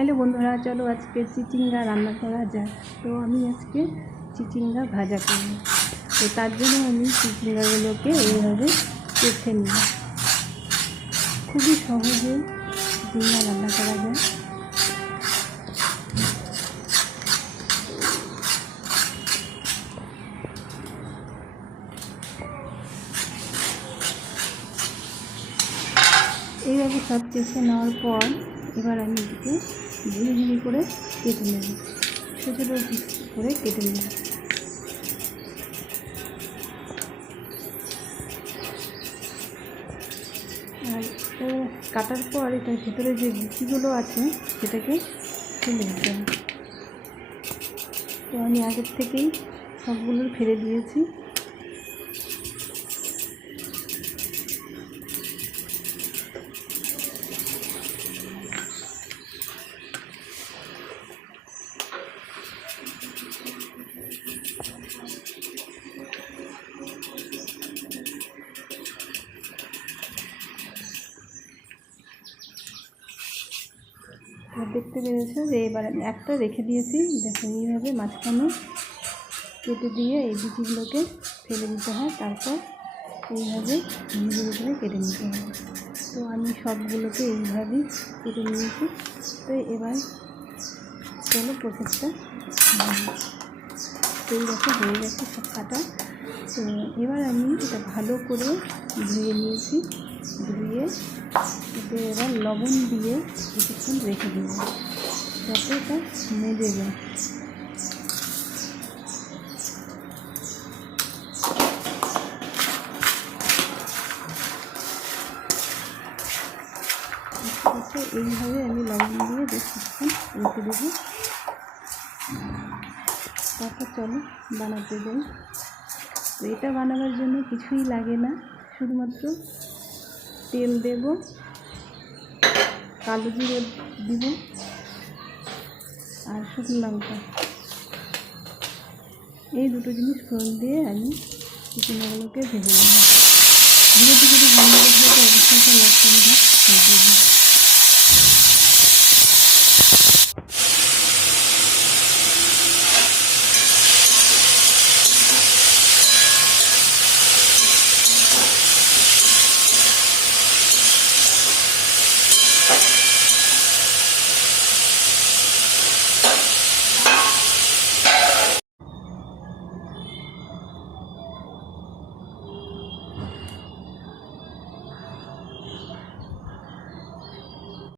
Hello বন্ধুরা, চলো আজকে চিচিঙ্গা রান্না করা যায়। তো আমি আজকে চিচিঙ্গা ভাজা করব। তো তার জন্য আমি চিচিঙ্গাগুলোকে এইভাবে কেটে নিই। খুবই সহজে চিচিঙ্গা রান্না করা যায়। এইভাবে সব কেটে নেওয়ার পর এবার আমি এটিকে ঝিরি ঝিরি করে কেটে নেব, ছোটো ছোটো পিস করে কেটে নেব। আর কাটার পর এটার ভিতরে যে বিচিগুলো আছে সেটাকে ফেলে দিতে হবে। তো আমি আগের থেকেই সবগুলো ফেলে দিয়েছি। দেখতে পেরেছো যে এবার আমি একটা রেখে দিয়েছি। দেখো এইভাবে মাঝখানে কেটে দিয়ে এই বিচিগুলোকে ফেলে দিতে হয়, তারপর এইভাবে ঝিরি করে কেটে নিতে হয়। তো আমি সবগুলোকে এইভাবেই কেটে নিয়েছি। তো এবার চলো প্রসেসটা তো এই দেখো হয়ে গেছে সব কাটা। তো এবার আমি এটা ভালো করে ধুয়ে নিয়েছি। ধুয়ে এতে এবার লবণ দিয়ে কিছুক্ষণ রেখে দেবো যাতে এটা মেজে যায়। এইভাবে আমি লবণ দিয়ে বেশ কিছুক্ষণ রেখে দেবো। তারপর চলো বানাতে যাই। তো এটা বানাবার জন্য কিছুই লাগে না, শুধুমাত্র তেল দেব, কালো জিরে দিব আর শুকনো লঙ্কা। এই দুটো জিনিস ফোড়ন দিয়ে আমি চিচিঙ্গাগুলোকে ভেজে নেব। ভিডিওটি যদি ভালো লাগে অবশ্যই লাইক করে দিই।